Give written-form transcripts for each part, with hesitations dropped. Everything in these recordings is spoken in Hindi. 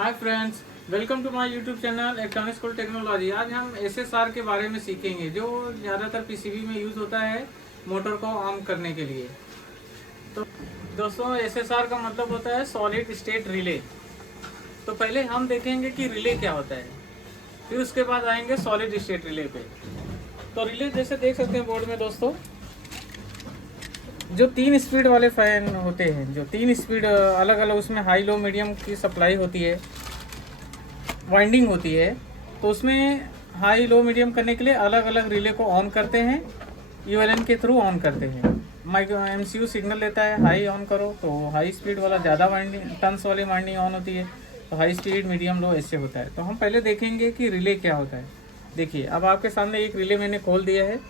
Hi friends, welcome to my YouTube channel electronic school technology. आज हम एसएसआर के बारे में सीखेंगे जो ज़्यादातर पीसीबी में यूज़ होता है मोटर को ऑन करने के लिए। तो दोस्तों, एसएसआर का मतलब होता है सॉलिड स्टेट रिले। तो पहले हम देखेंगे कि रिले क्या होता है, फिर उसके बाद आएंगे सॉलिड स्टेट रिले पे। तो रिले जैसे देख सकते हैं बोर्ड में दोस्तों, जो 3 स्पीड वाले फैन होते हैं, जो 3 स्पीड अलग अलग उसमें हाई लो मीडियम की सप्लाई होती है, वाइंडिंग होती है। तो उसमें हाई लो मीडियम करने के लिए अलग अलग रिले को ऑन करते हैं, यूएलएन के थ्रू ऑन करते हैं। माइक्रो एमसीयू सिग्नल देता है हाई ऑन करो, तो हाई स्पीड वाला ज़्यादा वाइंडिंग टर्न्स वाली वाइंडिंग ऑन होती है, तो हाई स्पीड मीडियम लो ऐसे होता है। तो हम पहले देखेंगे कि रिले क्या होता है। देखिए, अब आपके सामने एक रिले मैंने खोल दिया है।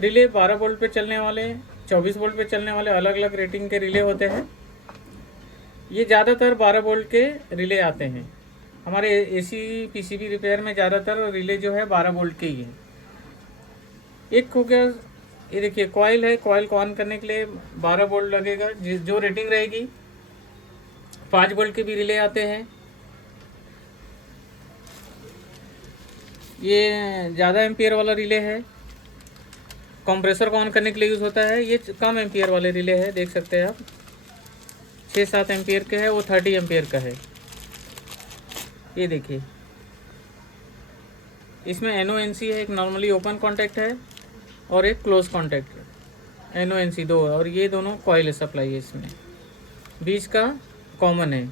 रिले 12 वोल्ट पे चलने वाले, 24 वोल्ट पे चलने वाले अलग अलग रेटिंग के रिले होते हैं। ये ज़्यादातर 12 वोल्ट के रिले आते हैं। हमारे एसी पीसीबी रिपेयर में ज़्यादातर रिले जो है 12 वोल्ट के ही है। एक हो गया, ये देखिए कॉइल है, कॉइल को ऑन करने के लिए 12 वोल्ट लगेगा। जो रेटिंग रहेगी 5 वोल्ट के भी रिले आते हैं। ये ज़्यादा एम्पियर वाला रिले है, कंप्रेसर को ऑन करने के लिए यूज़ होता है। ये कम एम्पियर वाले रिले है, देख सकते हैं आप, 6-7 एम्पियर के है, वो 30 एम्पियर का है। ये देखिए, इसमें NONC है, एक नॉर्मली ओपन कॉन्टैक्ट है और एक क्लोज कॉन्टैक्ट है। NONC 2 है और ये दोनों कॉइल सप्लाई है। इसमें बीच का कॉमन है,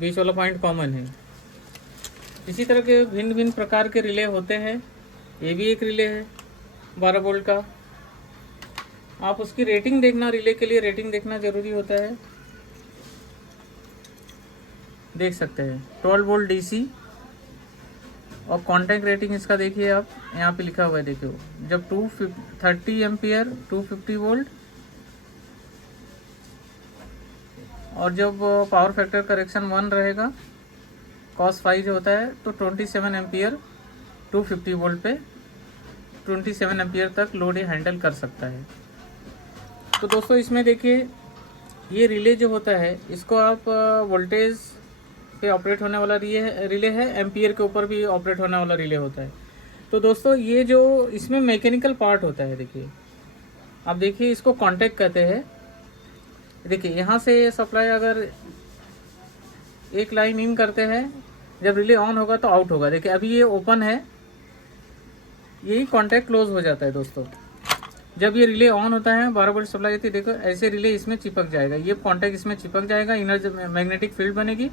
बीच वाला पॉइंट कॉमन है। इसी तरह के भिन्न भिन्न प्रकार के रिले होते हैं। ये भी एक रिले है 12 वोल्ट का। आप उसकी रेटिंग देखना, रिले के लिए रेटिंग देखना ज़रूरी होता है। देख सकते हैं 12 वोल्ट DC और कॉन्टैक्ट रेटिंग इसका देखिए आप, यहाँ पे लिखा हुआ है, देखिए जब 230 एम्पियर 250 वोल्ट, और जब पावर फैक्टर करेक्शन 1 रहेगा, cos 5 जो होता है, तो 27 एम्पियर 250 वोल्ट पे 27 एम्पियर तक लोड ये हैंडल कर सकता है। तो दोस्तों, इसमें देखिए ये रिले जो होता है, इसको आप वोल्टेज पे ऑपरेट होने वाला रिले है, एम्पियर के ऊपर भी ऑपरेट होने वाला रिले होता है। तो दोस्तों, ये जो इसमें मैकेनिकल पार्ट होता है, देखिए आप देखिए, इसको कॉन्टैक्ट कहते हैं। देखिए यहाँ से सप्लाई अगर एक लाइन इन करते हैं, जब रिले ऑन होगा तो आउट होगा। देखिए अभी ये ओपन है, यही कॉन्टैक्ट क्लोज हो जाता है दोस्तों। जब ये रिले ऑन होता है, 12 वोल्ट सप्लाई होती है, देखो ऐसे रिले इसमें चिपक जाएगा, ये कॉन्टैक्ट इसमें चिपक जाएगा, मैग्नेटिक फील्ड बनेगी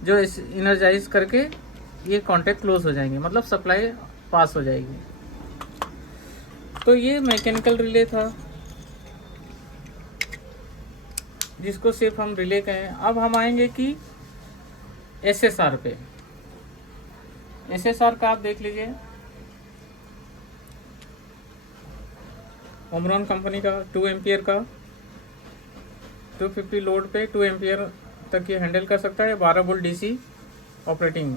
जो इनर्जाइज करके ये कॉन्टैक्ट क्लोज हो जाएंगे, मतलब सप्लाई पास हो जाएगी। तो ये मैकेनिकल रिले था जिसको सिर्फ हम रिले कहें। अब हम आएंगे कि एसएसआर पे। एसएसआर का आप देख लीजिए, ओमरॉन कंपनी का 2 एम्पियर का 250 लोड पे 2 एम्पियर तक ये हैंडल कर सकता है, 12 वोल्ट DC ऑपरेटिंग।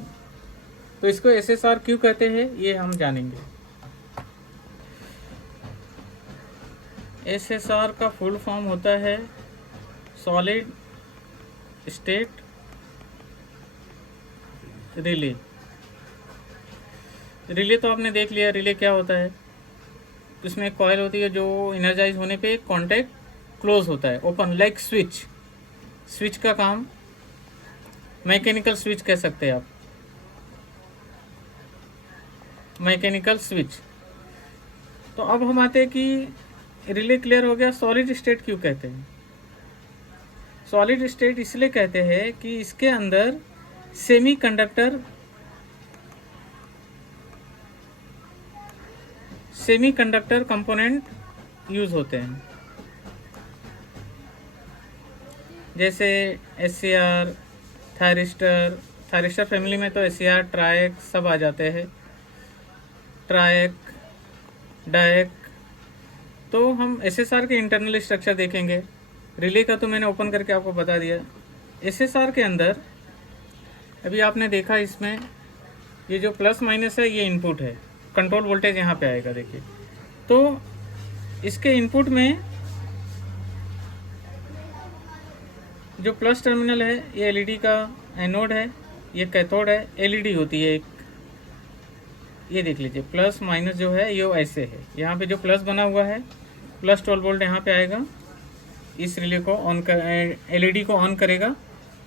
तो इसको एसएसआर क्यों कहते हैं ये हम जानेंगे। एसएसआर का फुल फॉर्म होता है सॉलिड स्टेट रिले। रिले तो आपने देख लिया, रिले क्या होता है। इसमें एक कॉइल होती है जो इनर्जाइज होने पे कॉन्टैक्ट क्लोज होता है, ओपन, लाइक स्विच। स्विच का काम मैकेनिकल स्विच कह सकते हैं आप, मैकेनिकल स्विच। तो अब हम आते हैं कि रिले क्लियर हो गया, सॉलिड स्टेट क्यों कहते हैं। सॉलिड स्टेट इसलिए कहते हैं कि इसके अंदर सेमीकंडक्टर कंपोनेंट यूज होते हैं, जैसे SCR, थायरिस्टर फैमिली में तो SCR, ट्रायक सब आ जाते हैं, ट्रायक, डायक। तो हम SSR के इंटरनल स्ट्रक्चर देखेंगे। रिले का तो मैंने ओपन करके आपको बता दिया। SSR के अंदर अभी आपने देखा, इसमें ये जो प्लस माइनस है ये इनपुट है, कंट्रोल वोल्टेज यहाँ पे आएगा। देखिए, तो इसके इनपुट में जो प्लस टर्मिनल है ये LED का एनोड है, ये कैथोड है, एलईडी होती है एक, ये देख लीजिए प्लस माइनस जो है ये ऐसे है, यहाँ पे जो प्लस बना हुआ है प्लस 12 वोल्ट यहाँ पे आएगा, इस रिले को ऑन कर एलईडी को ऑन करेगा।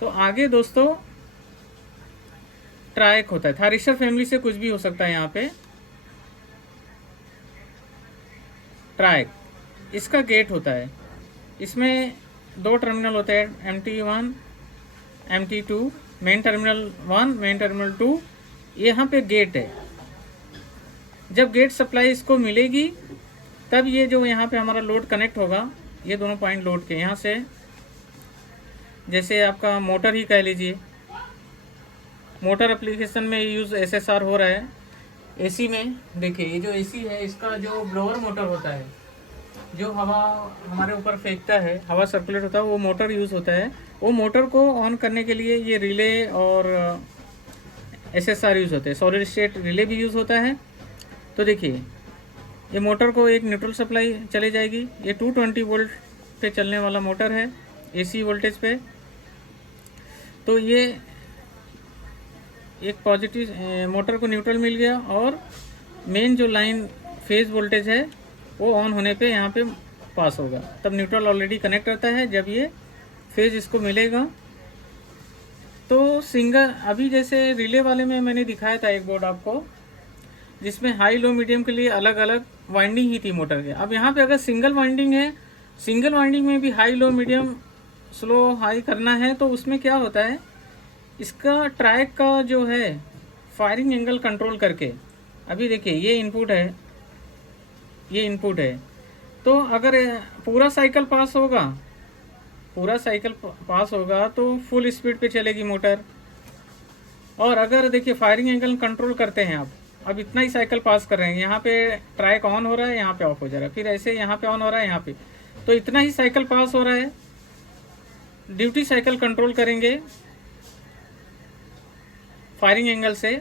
तो आगे दोस्तों ट्रायक होता है, थारिस्टर फैमिली से कुछ भी हो सकता है। यहाँ पे ट्रायक इसका गेट होता है, इसमें 2 टर्मिनल होते हैं, MT1 MT2, main terminal 1 main terminal 2, यहाँ पे गेट है। जब गेट सप्लाई इसको मिलेगी तब ये जो यहाँ पे हमारा लोड कनेक्ट होगा, ये दोनों पॉइंट लोड के यहाँ से, जैसे आपका मोटर ही कह लीजिए, मोटर एप्लीकेशन में यूज़ SSR हो रहा है। एसी में देखिए ये जो एसी है इसका जो ब्लोअर मोटर होता है, जो हवा हमारे ऊपर फेंकता है, हवा सर्कुलेट होता है, वो मोटर यूज़ होता है। वो मोटर को ऑन करने के लिए ये रिले और SSR यूज़ होते हैं, सॉलिड स्टेट रिले भी यूज़ होता है। तो देखिए ये मोटर को एक न्यूट्रल सप्लाई चले जाएगी, ये 220 वोल्ट पे चलने वाला मोटर है AC वोल्टेज पे। तो ये एक पॉजिटिव मोटर को न्यूट्रल मिल गया और मेन जो लाइन फेज वोल्टेज है वो ऑन होने पे यहाँ पे पास होगा, तब न्यूट्रल ऑलरेडी कनेक्ट रहता है। जब ये फेज इसको मिलेगा तो सिंगल, अभी जैसे रिले वाले में मैंने दिखाया था एक बोर्ड आपको, जिसमें हाई लो मीडियम के लिए अलग अलग वाइंडिंग ही थी मोटर के। अब यहाँ पे अगर सिंगल वाइंडिंग है, सिंगल वाइंडिंग में भी high low medium slow high करना है, तो उसमें क्या होता है, इसका ट्रैक का जो है फायरिंग एंगल कंट्रोल करके, अभी देखिए ये इनपुट है, ये इनपुट है, तो अगर पूरा साइकिल पास होगा, पूरा साइकिल पास होगा तो फुल स्पीड पे चलेगी मोटर। और अगर देखिए फायरिंग एंगल कंट्रोल करते हैं आप, अब इतना ही साइकिल पास कर रहे हैं, यहाँ पे ट्रैक ऑन हो रहा है, यहाँ पे ऑफ हो जा रहा है, फिर ऐसे यहाँ पे ऑन हो रहा है, यहाँ पे, तो इतना ही साइकिल पास हो रहा है। ड्यूटी साइकिल कंट्रोल करेंगे फायरिंग एंगल से,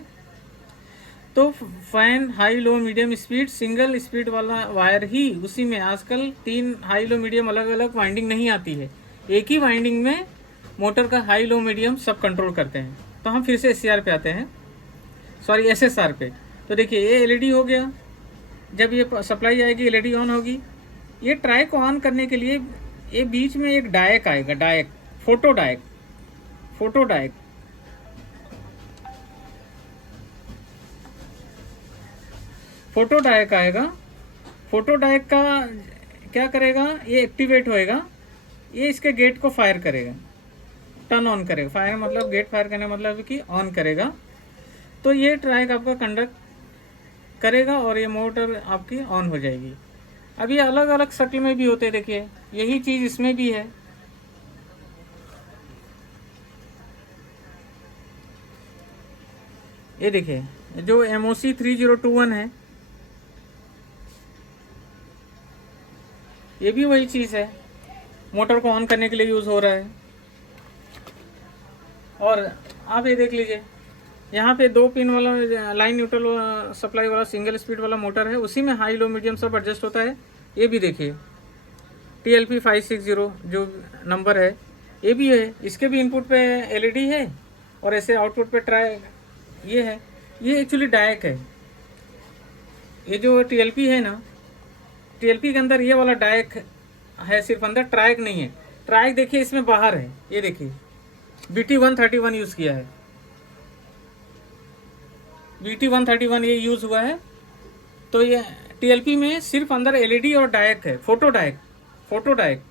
तो fan high low medium speed single speed वाला वायर ही, उसी में आजकल 3 हाई लो मीडियम अलग अलग वाइंडिंग नहीं आती है, एक ही वाइंडिंग में मोटर का हाई लो मीडियम सब कंट्रोल करते हैं। तो हम फिर से SCR पे आते हैं, सॉरी SSR पे। तो देखिए ये एलईडी हो गया, जब ये सप्लाई आएगी एलईडी ऑन होगी। ये ट्राई को ऑन करने के लिए ये बीच में एक डायक आएगा, डायक, फोटो डायक, फोटो डायक, फोटो डायक आएगा। फोटो डायक का क्या करेगा, ये एक्टिवेट होएगा, ये इसके गेट को फायर करेगा, टर्न ऑन करेगा। फायर मतलब गेट फायर करने मतलब कि ऑन करेगा। तो ये ट्रैक आपका कंडक्ट करेगा और ये मोटर आपकी ऑन हो जाएगी। अब ये अलग अलग शक्ल में भी होते हैं, देखिए यही चीज़ इसमें भी है। ये देखिए जो MOC 3021 है, ये भी वही चीज़ है, मोटर को ऑन करने के लिए यूज़ हो रहा है। और आप ये देख लीजिए यहाँ पे 2 पिन वाला लाइन न्यूट्रल सप्लाई वाला सिंगल स्पीड वाला मोटर है, उसी में हाई लो मीडियम सब एडजस्ट होता है। ये भी देखिए TLP 560 जो नंबर है ये भी है, इसके भी इनपुट पे LED है और ऐसे आउटपुट पे ट्राई ये है। ये एक्चुअली डायक है, ये जो TLP है ना, TLP के अंदर ये वाला डायक है, सिर्फ अंदर ट्रायक नहीं है। ट्रायक देखिए इसमें बाहर है, ये देखिए BT 131 यूज़ किया है, BT 131 ये यूज़ हुआ है। तो ये TLP में सिर्फ अंदर LED और डायक है, फोटो डायक, फोटो डायक।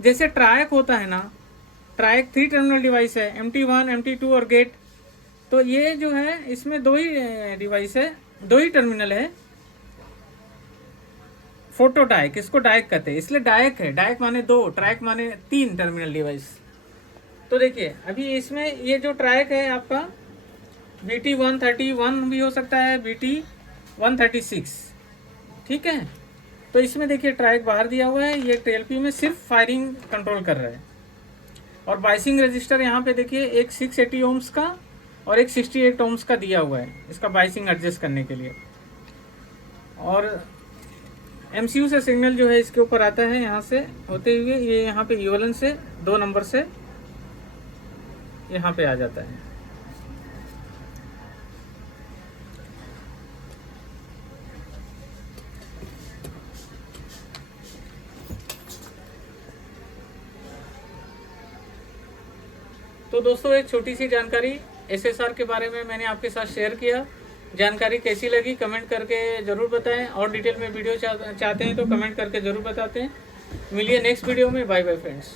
जैसे ट्रायक होता है ना, ट्रायक 3 टर्मिनल डिवाइस है, MT1 MT2 और गेट। तो ये जो है इसमें 2 ही डिवाइस है, 2 ही टर्मिनल है। फोटो डायक, इसको डायक कहते हैं, इसलिए डायक है। डायक माने 2, ट्रायक माने 3 टर्मिनल डिवाइस। तो देखिए अभी इसमें ये जो ट्रायक है आपका BT 131 भी हो सकता है, BT 136, ठीक है। तो इसमें देखिए ट्रायक बाहर दिया हुआ है, ये TLP में सिर्फ फायरिंग कंट्रोल कर रहा है। और बाइसिंग रजिस्टर यहाँ पे देखिए एक 680 ओम्स का और एक 68 ओम्स का दिया हुआ है, इसका बाइसिंग एडजस्ट करने के लिए। और MCU से सिग्नल जो है इसके ऊपर आता है, यहाँ से होते हुए ये यहाँ पे इक्विवेलेंट से 2 नंबर से यहाँ पे आ जाता है। तो दोस्तों एक छोटी सी जानकारी SSR के बारे में मैंने आपके साथ शेयर किया। जानकारी कैसी लगी कमेंट करके ज़रूर बताएं, और डिटेल में वीडियो चाहते हैं तो कमेंट करके ज़रूर बताते हैं। मिलिए नेक्स्ट वीडियो में। Bye bye friends.